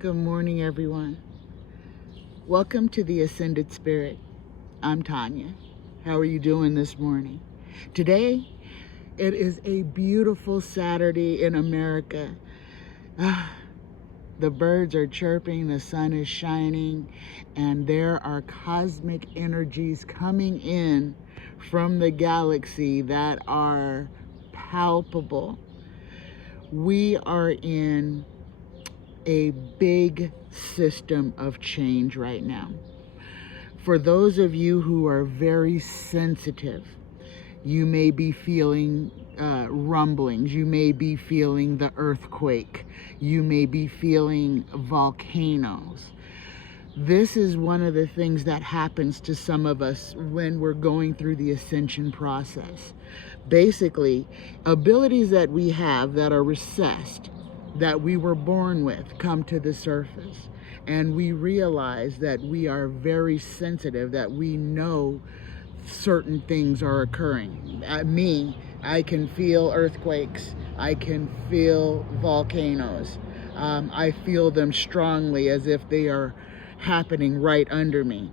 Good morning, everyone. Welcome to the Ascended Spirit. I'm Tanya. How are you doing this morning? Today, it is a beautiful Saturday in America. The birds are chirping, the sun is shining, and there are cosmic energies coming in from the galaxy that are palpable. We are in a big system of change right now. For those of you who are very sensitive, you may be feeling rumblings, you may be feeling the earthquake, you may be feeling volcanoes. This is one of the things that happens to some of us when we're going through the ascension process. Basically, abilities that we have that are recessed, that we were born with, come to the surface. And we realize that we are very sensitive, that we know certain things are occurring. I can feel earthquakes. I can feel volcanoes. I feel them strongly as if they are happening right under me.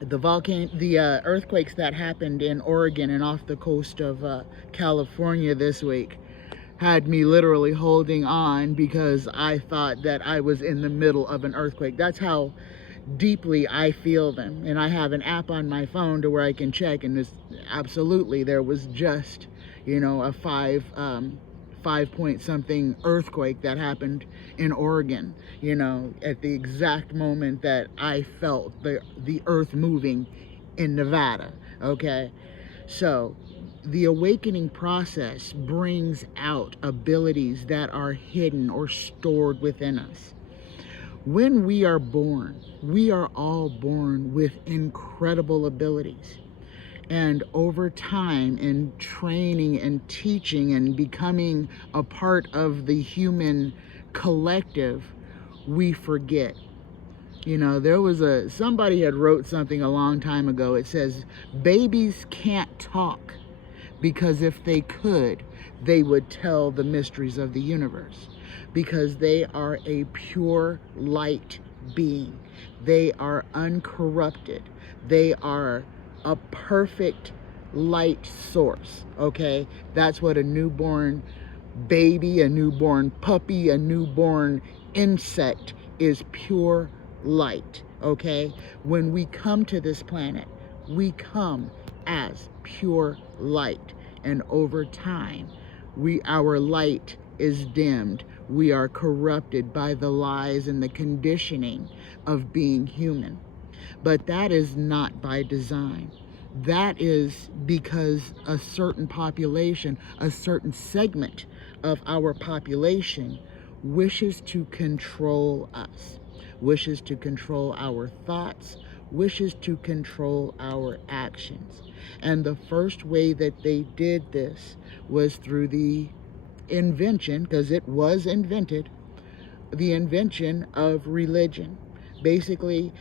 The earthquakes that happened in Oregon and off the coast of California this week had me literally holding on because I thought that I was in the middle of an earthquake. That's how deeply I feel them. And I have an app on my phone to where I can check, and absolutely there was just, a 5 point something earthquake that happened in Oregon, at the exact moment that I felt the earth moving in Nevada. Okay, so the awakening process brings out abilities that are hidden or stored within us. When we are born, we are all born with incredible abilities. And over time, in training and teaching and becoming a part of the human collective, we forget. There was somebody had wrote something a long time ago. It says, babies can't talk because if they could, they would tell the mysteries of the universe, because they are a pure light being. They are uncorrupted. They are a perfect light source, okay? That's what a newborn baby, a newborn puppy, a newborn insect is, pure light, okay? When we come to this planet, we come as pure light, and over time, our light is dimmed. We are corrupted by the lies and the conditioning of being human. But that is not by design. That is because a certain population, a certain segment of our population wishes to control us, wishes to control our thoughts, wishes to control our actions. And the first way that they did this was through the invention, because it was invented, the invention of religion. Basically,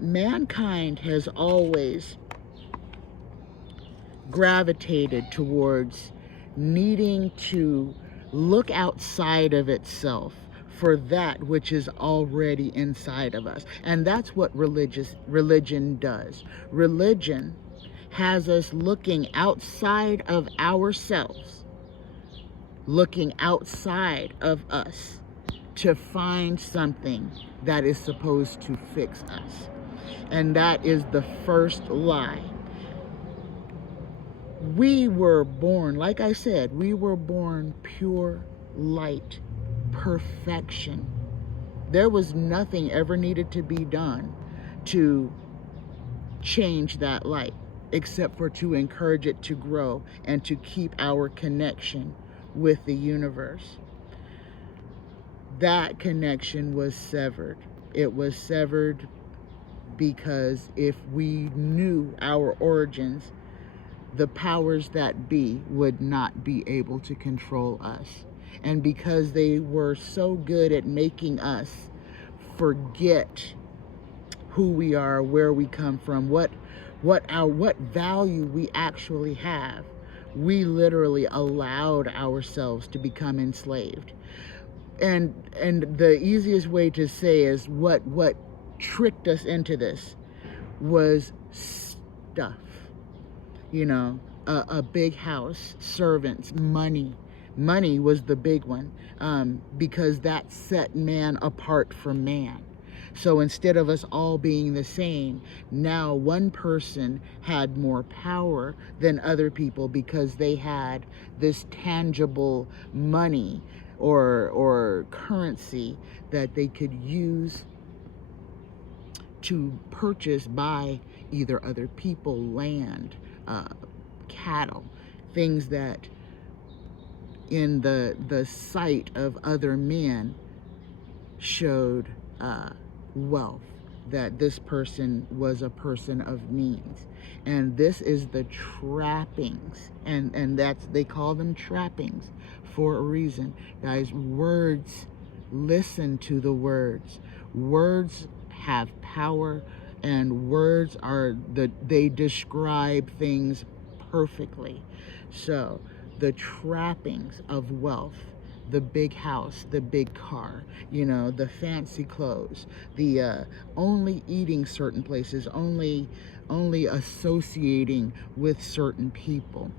mankind has always gravitated towards needing to look outside of itself for that which is already inside of us. And that's what religion does. Religion has us looking outside of ourselves, looking outside of us to find something that is supposed to fix us. And that is the first lie. We were born, like I said, we were born pure light, perfection. There was nothing ever needed to be done to change that light, except for to encourage it to grow and to keep our connection with the universe. That connection was severed. It was severed because if we knew our origins, the powers that be would not be able to control us. And because they were so good at making us forget who we are, where we come from, what value we actually have, we literally allowed ourselves to become enslaved. And the easiest way to say is what tricked us into this was stuff. You know, a big house, servants, money. Money was the big one, because that set man apart from man. So instead of us all being the same, now one person had more power than other people because they had this tangible money or currency that they could use to purchase, buy either other people, land, cattle, things that in the sight of other men showed wealth, that this person was a person of means. And this is the trappings, and that's, they call them trappings for a reason. Guys, words, listen to the words. Words have power, and words are they describe things perfectly. So the trappings of wealth, the big house, the big car, you know, the fancy clothes, the only eating certain places, only associating with certain people.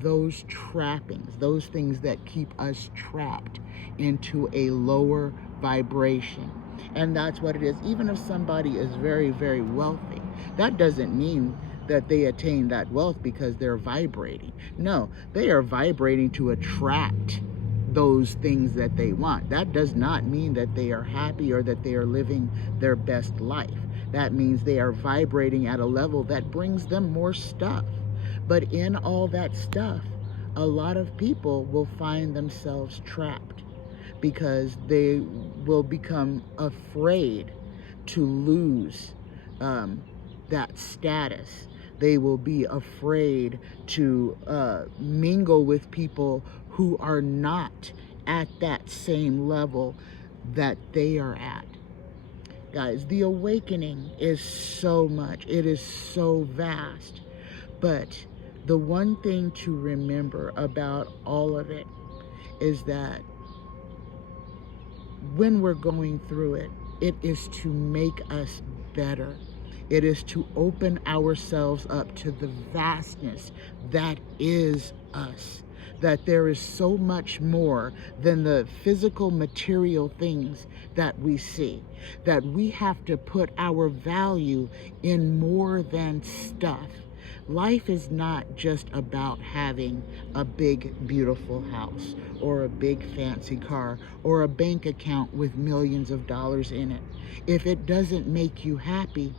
Those trappings, those things that keep us trapped into a lower vibration. And that's what it is. Even if somebody is very, very wealthy, that doesn't mean that they attain that wealth because they're vibrating. No, they are vibrating to attract those things that they want. That does not mean that they are happy or that they are living their best life. That means they are vibrating at a level that brings them more stuff. But in all that stuff, a lot of people will find themselves trapped because they will become afraid to lose that status. They will be afraid to mingle with people who are not at that same level that they are at. Guys, the awakening is so much. It is so vast. But the one thing to remember about all of it is that when we're going through it, it is to make us better. It is to open ourselves up to the vastness that is us. That there is so much more than the physical material things that we see. That we have to put our value in more than stuff. Life is not just about having a big, beautiful house or a big fancy car or a bank account with millions of dollars in it. If it doesn't make you happy,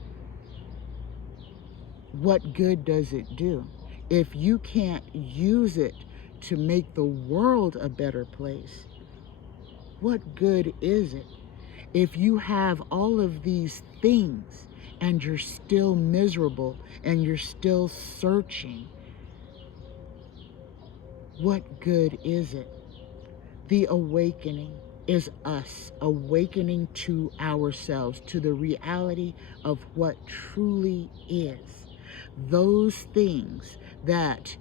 what good does it do? If you can't use it to make the world a better place, what good is it? If you have all of these things and you're still miserable and you're still searching, what good is it? The awakening is us awakening to ourselves, to the reality of what truly is. Those things that,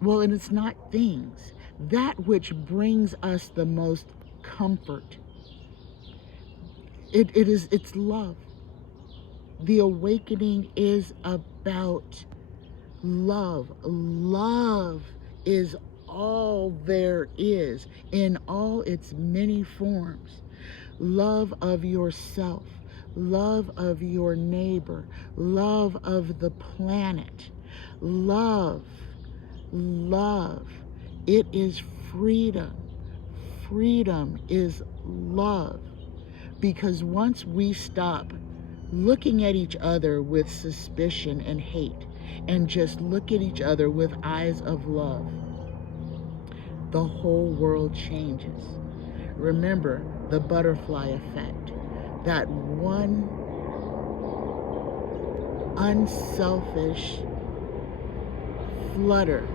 well, and it's not things, that which brings us the most comfort. It's love. The awakening is about love. Love is all there is in all its many forms. Love of yourself, love of your neighbor, love of the planet. Love. It is freedom. Freedom is love. Because once we stop looking at each other with suspicion and hate and just look at each other with eyes of love, the whole world changes. Remember the butterfly effect. That one unselfish flutter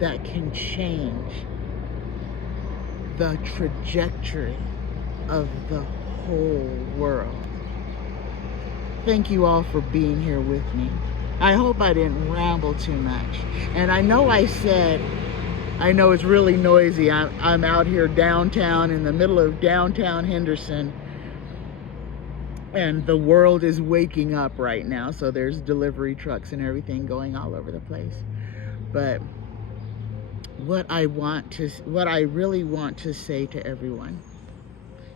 that can change the trajectory of the whole world. Thank you all for being here with me. I hope I didn't ramble too much. And I know I said I know it's really noisy. I'm out here downtown, in the middle of downtown Henderson, and the world is waking up right now. So there's delivery trucks and everything going all over the place. But what I really want to say to everyone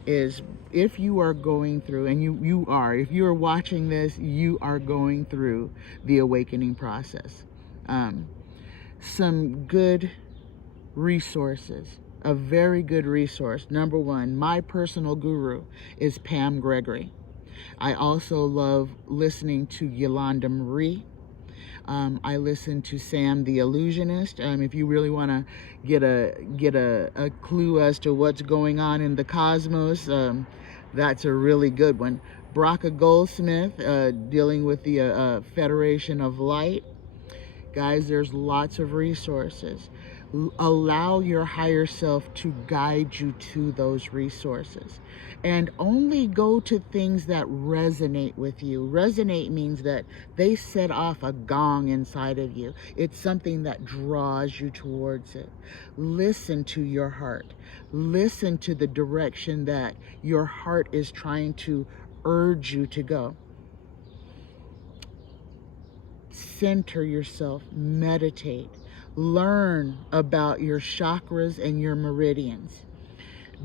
is, if you are going through, and if you are watching this, you are going through the awakening process. Some good resources. A very good resource. Number one, my personal guru is Pam Gregory. I also love listening to Yolanda Marie. I listen to Sam the Illusionist. If you really want to get a clue as to what's going on in the cosmos, that's a really good one. Braca Goldsmith, dealing with the Federation of Light. Guys, there's lots of resources. Allow your higher self to guide you to those resources, and only go to things that resonate with you. Resonate means that they set off a gong inside of you. It's something that draws you towards it. Listen to your heart. Listen to the direction that your heart is trying to urge you to go. Center yourself, meditate, learn about your chakras and your meridians.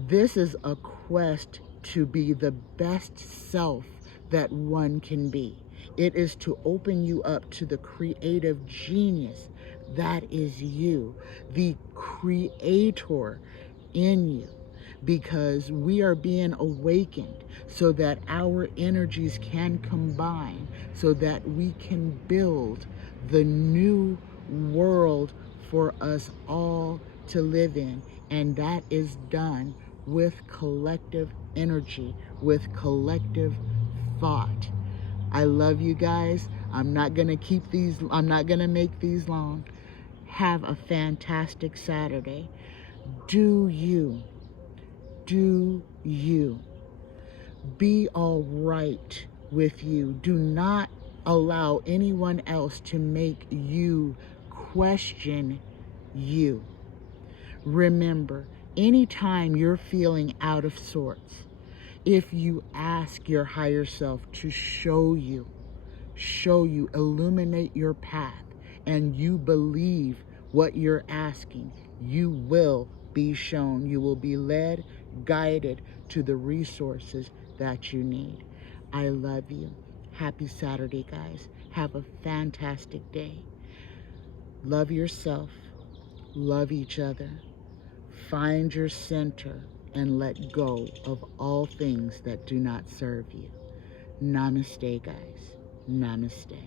This is a quest to be the best self that one can be. It is to open you up to the creative genius that is you, the creator in you, because we are being awakened so that our energies can combine, so that we can build the new world for us all to live in. And that is done with collective energy, with collective thought. I love you guys. I'm not going to make these long. Have a fantastic Saturday. Do you. Do you. Be all right with you. Do not allow anyone else to make you question you. Remember, anytime you're feeling out of sorts, if you ask your higher self to show you, illuminate your path, and you believe what you're asking, you will be shown. You will be led, guided to the resources that you need. I love you. Happy Saturday, guys. Have a fantastic day. Love yourself. Love each other. Find your center and let go of all things that do not serve you. Namaste, guys. Namaste.